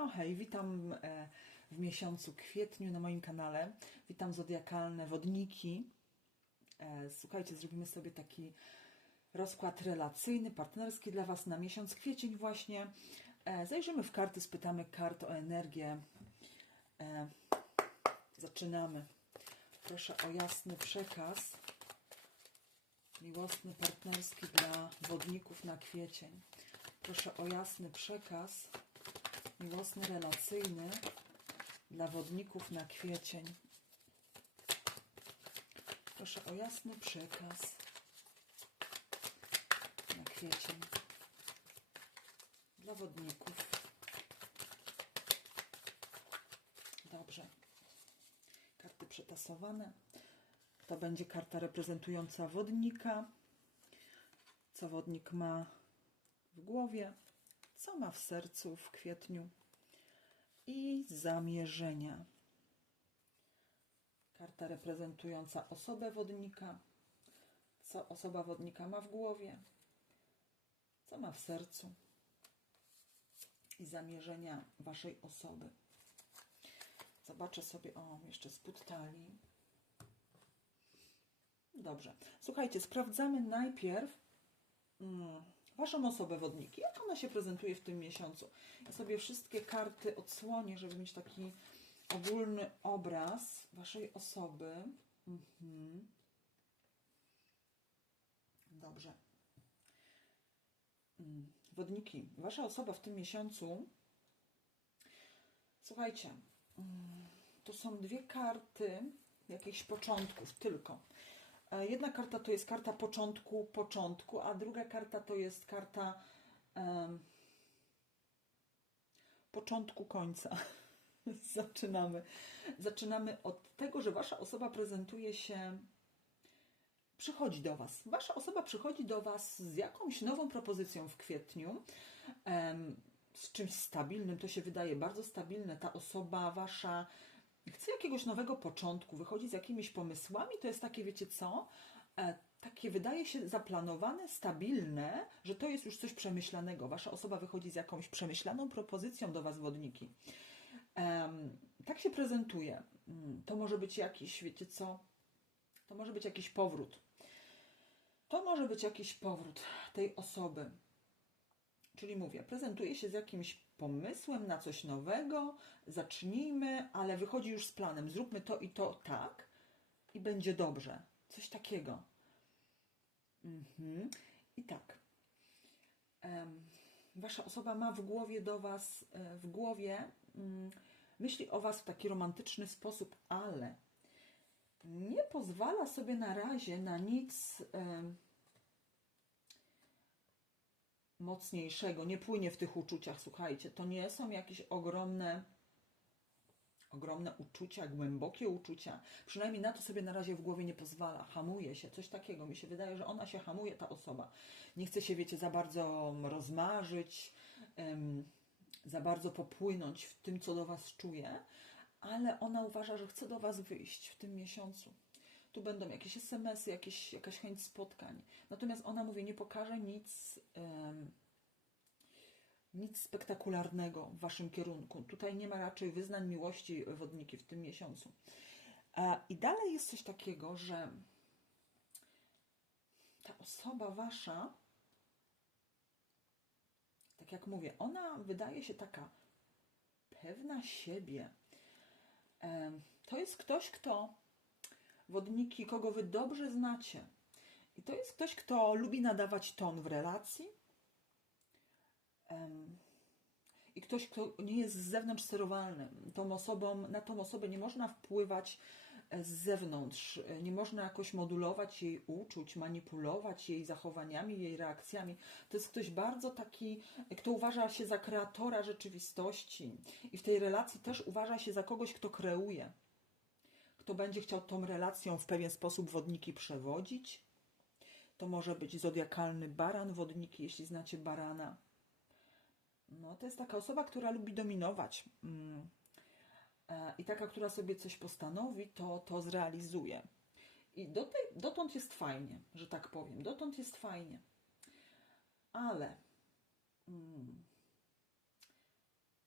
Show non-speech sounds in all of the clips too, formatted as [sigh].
No hej, witam e, w miesiącu kwietniu na moim kanale. Witam zodiakalne wodniki. E, Słuchajcie, zrobimy sobie taki rozkład relacyjny, partnerski dla Was na miesiąc kwiecień właśnie. E, Zajrzymy w karty, spytamy kart o energię. Zaczynamy. Proszę o jasny przekaz. Miłosny, partnerski dla wodników na kwiecień. Proszę o jasny przekaz miłosny, relacyjny dla wodników na kwiecień. Proszę o jasny przekaz na kwiecień dla wodników. Dobrze. Karty przetasowane. To będzie karta reprezentująca wodnika. Co wodnik ma w głowie, co ma w sercu w kwietniu i zamierzenia. Karta reprezentująca osobę wodnika, co osoba wodnika ma w głowie, co ma w sercu i zamierzenia waszej osoby. Zobaczę sobie, o, jeszcze spód talii. Dobrze. Słuchajcie, sprawdzamy najpierw mm, Waszą osobę wodniki. Jak ona się prezentuje w tym miesiącu? Ja sobie wszystkie karty odsłonię, żeby mieć taki ogólny obraz Waszej osoby. Mhm. Dobrze. Mm, Wodniki. Wasza osoba w tym miesiącu. Słuchajcie, mm, to są dwie karty jakichś początków tylko. E, Jedna karta to jest karta początku, początku, a druga karta to jest karta em, początku końca. [laughs] Zaczynamy. Zaczynamy od tego, że wasza osoba prezentuje się, przychodzi do was. Wasza osoba przychodzi do was z jakąś nową propozycją w kwietniu. em, z czymś stabilnym, to się wydaje bardzo stabilne. Ta osoba wasza chce jakiegoś nowego początku, wychodzi z jakimiś pomysłami, to jest takie, wiecie co, e, takie wydaje się zaplanowane, stabilne, że to jest już coś przemyślanego. Wasza osoba wychodzi z jakąś przemyślaną propozycją do Was, wodniki. Tak się prezentuje. Mm, To może być jakiś, wiecie co, to może być jakiś powrót. To może być jakiś powrót tej osoby. Czyli mówię, prezentuje się z jakimś pomysłem na coś nowego, zacznijmy, ale wychodzi już z planem, zróbmy to i to tak i będzie dobrze. Coś takiego. Mhm. I tak. Wasza osoba ma w głowie do Was, e, w głowie mm, myśli o Was w taki romantyczny sposób, ale nie pozwala sobie na razie na nic. Mocniejszego, nie płynie w tych uczuciach, słuchajcie, to nie są jakieś ogromne ogromne uczucia, głębokie uczucia. Przynajmniej na to sobie na razie w głowie nie pozwala. Hamuje się, coś takiego. Mi się wydaje, że ona się hamuje, ta osoba. Nie chce się, wiecie, za bardzo rozmarzyć, em, za bardzo popłynąć w tym, co do Was czuje, ale ona uważa, że chce do Was wyjść w tym miesiącu. Tu będą jakieś SMS-y, jakieś, jakaś chęć spotkań. Natomiast ona mówi, nie pokaże nic, em, nic spektakularnego w waszym kierunku. Tutaj nie ma raczej wyznań miłości wodniki w tym miesiącu. A, I dalej jest coś takiego, że ta osoba wasza, tak jak mówię, ona wydaje się taka pewna siebie. To jest ktoś, kto wodniki, kogo wy dobrze znacie. I to jest ktoś, kto lubi nadawać ton w relacji. I ktoś, kto nie jest z zewnątrz sterowalny. Tą osobą, na tą osobę nie można wpływać e, z zewnątrz. E, Nie można jakoś modulować jej uczuć, manipulować jej zachowaniami, jej reakcjami. To jest ktoś bardzo taki, e, kto uważa się za kreatora rzeczywistości. I w tej relacji też uważa się za kogoś, kto kreuje kto będzie chciał tą relacją w pewien sposób wodniki przewodzić. To może być zodiakalny baran wodniki, jeśli znacie barana. No, to jest taka osoba, która lubi dominować. Mm. E, I taka, która sobie coś postanowi, to to zrealizuje. I do tej, dotąd jest fajnie, że tak powiem. Dotąd jest fajnie. Ale mm,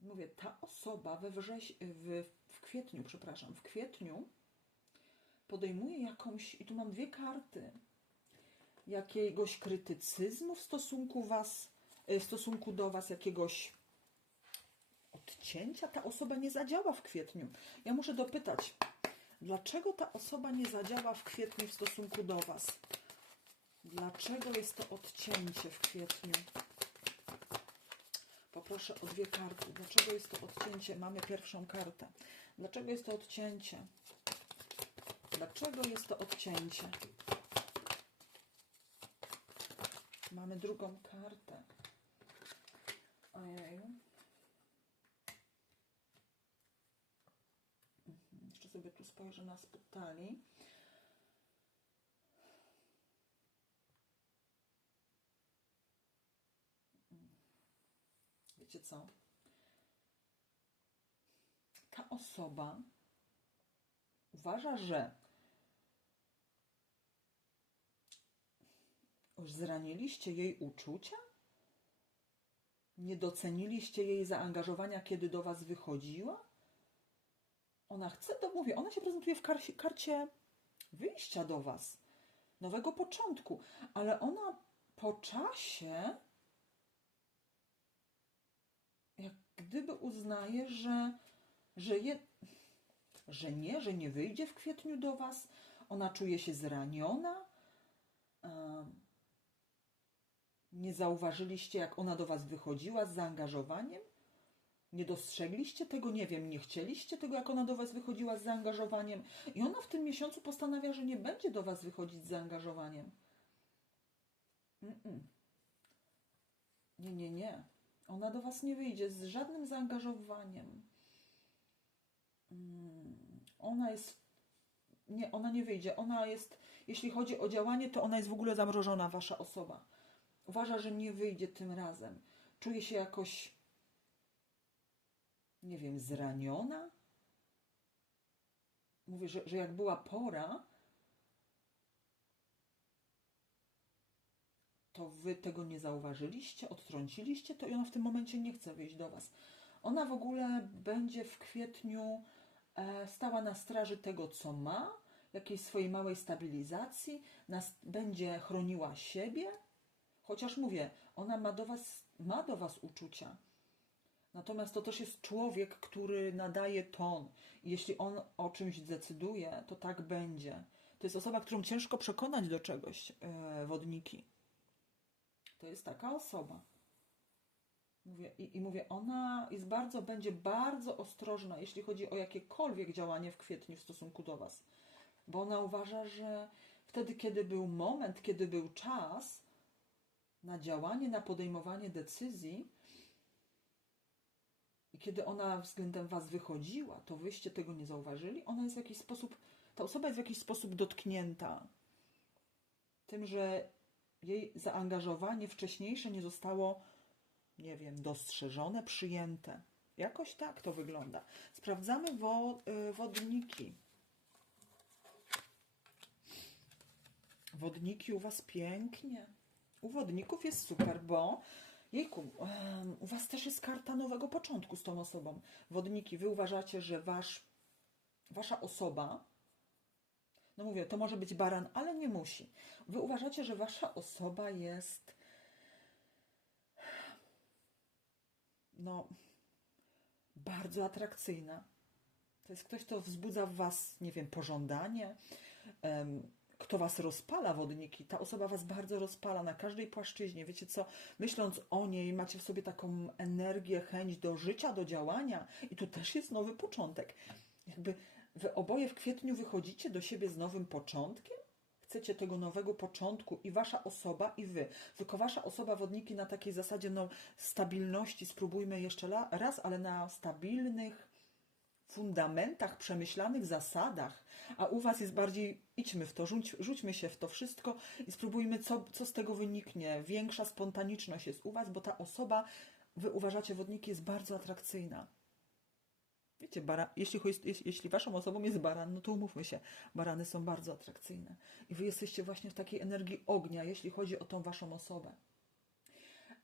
mówię, ta osoba we wrześ... w, w kwietniu, przepraszam, w kwietniu podejmuje jakąś, i tu mam dwie karty, jakiegoś krytycyzmu w stosunku was, y, w stosunku do was, jakiegoś odcięcia. Ta osoba nie zadziała w kwietniu. Ja muszę dopytać, dlaczego ta osoba nie zadziała w kwietniu w stosunku do was? Dlaczego jest to odcięcie w kwietniu? Poproszę o dwie karty. Dlaczego jest to odcięcie? Mamy pierwszą kartę. Dlaczego jest to odcięcie? Dlaczego jest to odcięcie? Mamy drugą kartę. Ojej. Mhm, Jeszcze sobie tu spojrzę na spód talii. Wiecie co? Ta osoba uważa, że zraniliście jej uczucia? Nie doceniliście jej zaangażowania, kiedy do was wychodziła? Ona chce, to mówię, ona się prezentuje w karcie, karcie wyjścia do was, nowego początku, ale ona po czasie jak gdyby uznaje, że, że, je, że nie, że nie wyjdzie w kwietniu do was, ona czuje się zraniona. Em, Nie zauważyliście, jak ona do was wychodziła z zaangażowaniem? Nie dostrzegliście tego, nie wiem, nie chcieliście tego, jak ona do was wychodziła z zaangażowaniem. I ona w tym miesiącu postanawia, że nie będzie do was wychodzić z zaangażowaniem. Mm-mm. Nie, nie, nie. Ona do was nie wyjdzie z żadnym zaangażowaniem. Mm, Ona jest. Nie, ona nie wyjdzie. Ona jest, jeśli chodzi o działanie, to ona jest w ogóle zamrożona, wasza osoba. Uważa, że nie wyjdzie tym razem. Czuje się jakoś, nie wiem, zraniona. Mówię, że, że jak była pora, to wy tego nie zauważyliście, odtrąciliście to i ona w tym momencie nie chce wyjść do was. Ona w ogóle będzie w kwietniu e, stała na straży tego, co ma, jakiejś swojej małej stabilizacji, nas, będzie chroniła siebie, chociaż mówię, ona ma do was, ma do was uczucia. Natomiast to też jest człowiek, który nadaje ton. Jeśli on o czymś decyduje, to tak będzie. To jest osoba, którą ciężko przekonać do czegoś, e, wodniki. To jest taka osoba. Mówię, i, I mówię, ona jest bardzo, będzie bardzo ostrożna, jeśli chodzi o jakiekolwiek działanie w kwietniu w stosunku do Was. Bo ona uważa, że wtedy, kiedy był moment, kiedy był czas na działanie, na podejmowanie decyzji, i kiedy ona względem Was wychodziła, to wyście tego nie zauważyli, ona jest w jakiś sposób, ta osoba jest w jakiś sposób dotknięta tym, że jej zaangażowanie wcześniejsze nie zostało, nie wiem, dostrzeżone, przyjęte. Jakoś tak to wygląda. Sprawdzamy wo, y, wodniki. Wodniki u Was pięknie. U wodników jest super, bo jejku, u Was też jest karta nowego początku z tą osobą. Wodniki, Wy uważacie, że wasz, Wasza osoba, no mówię, to może być baran, ale nie musi. Wy uważacie, że wasza osoba jest no bardzo atrakcyjna. To jest ktoś, kto wzbudza w was, nie wiem, pożądanie, kto was rozpala, wodniki. Ta osoba was bardzo rozpala na każdej płaszczyźnie. Wiecie co? Myśląc o niej, macie w sobie taką energię, chęć do życia, do działania. I tu też jest nowy początek. Jakby wy oboje w kwietniu wychodzicie do siebie z nowym początkiem? Chcecie tego nowego początku i wasza osoba, i wy. Tylko wasza osoba, wodniki, na takiej zasadzie no, stabilności, spróbujmy jeszcze raz, ale na stabilnych fundamentach, przemyślanych zasadach, a u was jest bardziej idźmy w to, rzuć, rzućmy się w to wszystko i spróbujmy, co, co z tego wyniknie. Większa spontaniczność jest u was, bo ta osoba, wy uważacie, wodniki, jest bardzo atrakcyjna. Wiecie, bara, jeśli, jeśli waszą osobą jest baran, no to umówmy się, barany są bardzo atrakcyjne. I wy jesteście właśnie w takiej energii ognia, jeśli chodzi o tą waszą osobę.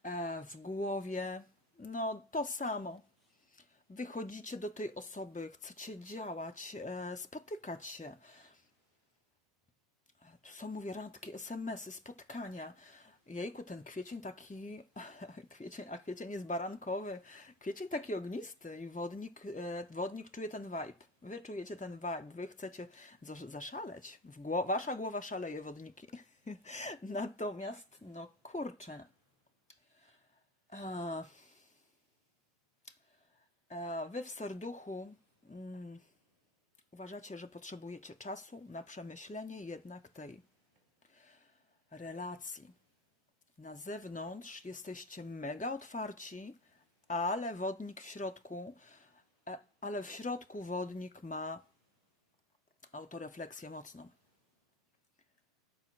E, w głowie, no to samo. Wychodzicie do tej osoby, chcecie działać, e, spotykać się. Tu są, mówię, randki, SMS-y, spotkania. Jejku, ten kwiecień taki, [laughs] kwiecień, a kwiecień jest barankowy, kwiecień taki ognisty i wodnik, e, wodnik czuje ten vibe. Wy czujecie ten vibe, wy chcecie za- zaszaleć. Wasza głowa szaleje, wodniki. [laughs] Natomiast, no kurczę, a, a wy w serduchu mm, uważacie, że potrzebujecie czasu na przemyślenie jednak tej relacji. Na zewnątrz jesteście mega otwarci, ale wodnik w środku, e, ale w środku wodnik ma autorefleksję mocną.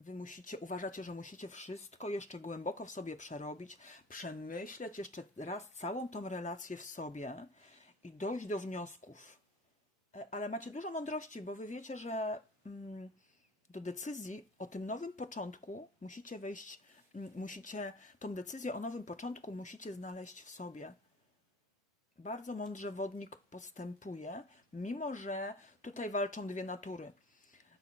Wy musicie, uważacie, że musicie wszystko jeszcze głęboko w sobie przerobić, przemyśleć jeszcze raz całą tą relację w sobie i dojść do wniosków. E, Ale macie dużo mądrości, bo wy wiecie, że mm, do decyzji o tym nowym początku musicie wejść, mm, musicie, tą decyzję o nowym początku musicie znaleźć w sobie. Bardzo mądrze wodnik postępuje, mimo że tutaj walczą dwie natury.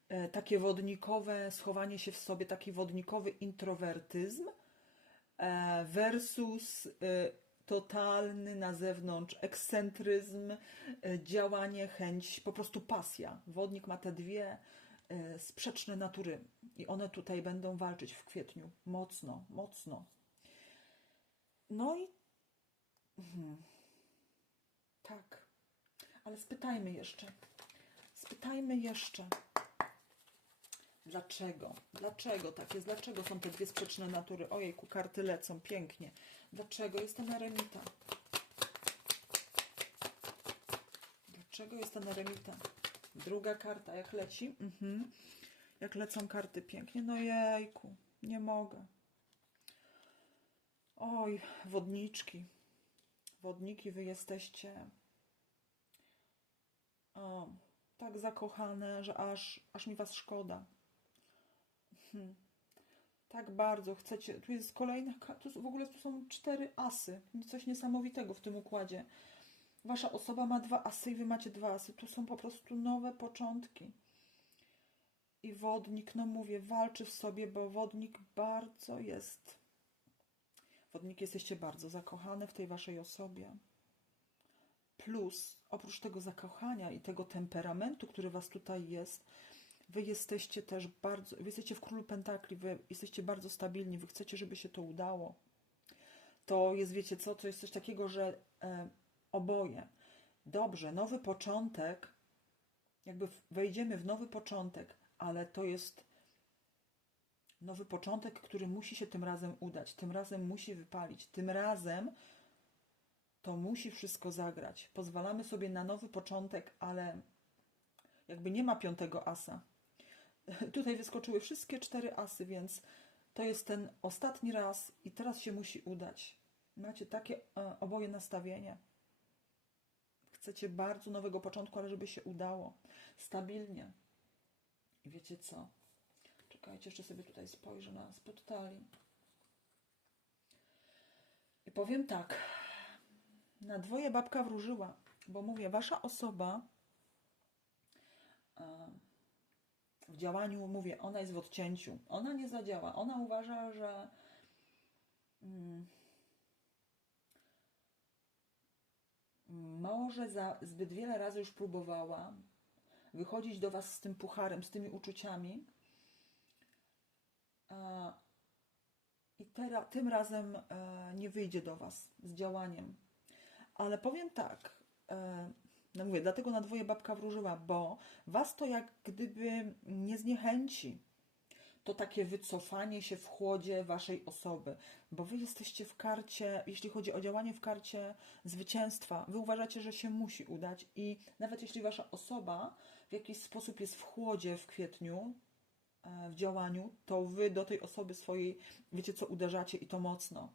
E, Takie wodnikowe schowanie się w sobie, taki wodnikowy introwertyzm e, versus e, totalny na zewnątrz ekscentryzm, e, działanie, chęć, po prostu pasja. Wodnik ma te dwie e, sprzeczne natury i one tutaj będą walczyć w kwietniu. Mocno, mocno. No i mhm. tak, ale spytajmy jeszcze. Spytajmy jeszcze. Dlaczego? Dlaczego tak jest? Dlaczego są te dwie sprzeczne natury? Ojejku, karty lecą pięknie. Dlaczego jest ten eremita? Dlaczego jest ten eremita? Druga karta, jak leci? Mhm. Jak lecą karty pięknie. No jejku, nie mogę. Oj, wodniczki. Wodniki, wy jesteście o, tak zakochane, że aż, aż mi was szkoda. Hmm. Tak bardzo chcecie. Tu jest kolejna. Tu w ogóle tu są cztery asy. Coś niesamowitego w tym układzie. Wasza osoba ma dwa asy i wy macie dwa asy. Tu są po prostu nowe początki. I wodnik, no mówię, walczy w sobie, bo wodnik bardzo jest. Wodnik jesteście bardzo zakochane w tej waszej osobie. Plus, oprócz tego zakochania i tego temperamentu, który was tutaj jest, wy jesteście też bardzo, wy jesteście w królu pentakli, wy jesteście bardzo stabilni, wy chcecie, żeby się to udało. To jest, wiecie co, to jest coś takiego, że e, oboje. Dobrze, nowy początek, jakby wejdziemy w nowy początek, ale to jest nowy początek, który musi się tym razem udać, tym razem musi wypalić, tym razem to musi wszystko zagrać. Pozwalamy sobie na nowy początek, ale jakby nie ma piątego asa. Tutaj wyskoczyły wszystkie cztery asy, więc to jest ten ostatni raz i teraz się musi udać. Macie takie e, oboje nastawienie. Chcecie bardzo nowego początku, ale żeby się udało. Stabilnie. I wiecie co? Czekajcie, jeszcze sobie tutaj spojrzę na spod talii. I powiem tak. Na dwoje babka wróżyła, bo mówię, wasza osoba e, w działaniu, mówię, ona jest w odcięciu. Ona nie zadziała. Ona uważa, że mm, może za zbyt wiele razy już próbowała wychodzić do was z tym pucharem, z tymi uczuciami. I teraz, tym razem e, nie wyjdzie do was z działaniem. Ale powiem tak, e, no mówię, dlatego na dwoje babka wróżyła, bo was to jak gdyby nie zniechęci. To takie wycofanie się w chłodzie waszej osoby, bo wy jesteście w karcie, jeśli chodzi o działanie w karcie zwycięstwa, wy uważacie, że się musi udać i nawet jeśli wasza osoba w jakiś sposób jest w chłodzie w kwietniu, e, w działaniu, to wy do tej osoby swojej, wiecie co, uderzacie i to mocno.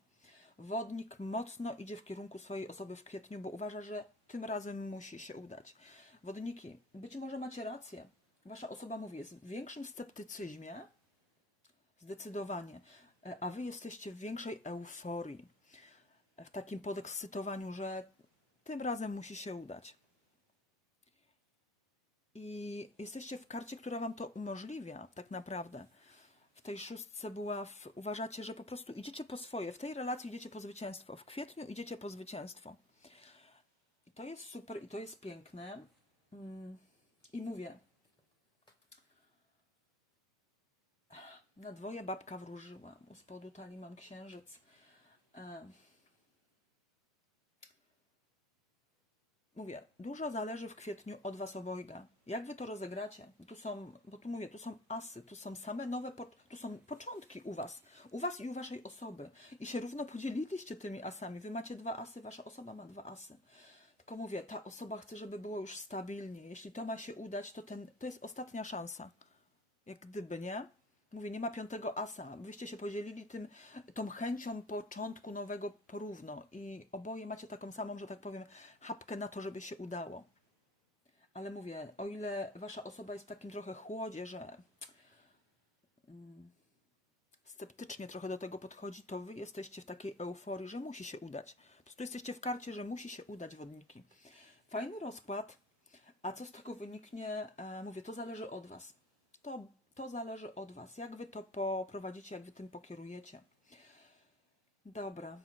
Wodnik mocno idzie w kierunku swojej osoby w kwietniu, bo uważa, że tym razem musi się udać. Wodniki, być może macie rację. Wasza osoba mówi, jest w większym sceptycyzmie, zdecydowanie, e, a wy jesteście w większej euforii, w takim podekscytowaniu, że tym razem musi się udać. I jesteście w karcie, która wam to umożliwia, tak naprawdę. W tej szóstce była, w, uważacie, że po prostu idziecie po swoje. W tej relacji idziecie po zwycięstwo. W kwietniu idziecie po zwycięstwo. I to jest super i to jest piękne. Mm, I mówię, na dwoje babka wróżyła. U spodu talii mam księżyc. Mówię, dużo zależy w kwietniu od Was obojga. Jak Wy to rozegracie? Tu są, bo tu mówię, tu są asy, tu są same nowe, tu są początki u Was. U Was i u Waszej osoby. I się równo podzieliliście tymi asami. Wy macie dwa asy, Wasza osoba ma dwa asy. Tylko mówię, ta osoba chce, żeby było już stabilnie. Jeśli to ma się udać, to, ten, to jest ostatnia szansa. Jak gdyby, nie? Mówię, nie ma piątego asa. Wyście się podzielili tym, tą chęcią początku nowego porówno i oboje macie taką samą, że tak powiem, chapkę na to, żeby się udało. Ale mówię, o ile wasza osoba jest w takim trochę chłodzie, że mm, sceptycznie trochę do tego podchodzi, to wy jesteście w takiej euforii, że musi się udać. Po prostu jesteście w karcie, że musi się udać wodniki. Fajny rozkład, a co z tego wyniknie, e, mówię, to zależy od was. To, to zależy od was. Jak wy to poprowadzicie, jak wy tym pokierujecie. Dobra.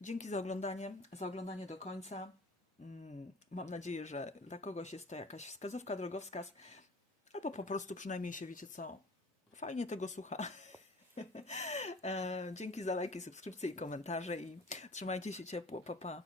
Dzięki za oglądanie, za oglądanie do końca. Mm, Mam nadzieję, że dla kogoś jest to jakaś wskazówka, drogowskaz, albo po prostu przynajmniej się wiecie co. Fajnie tego słucha. [laughs] E, Dzięki za lajki, subskrypcje i komentarze i trzymajcie się ciepło. Pa, pa.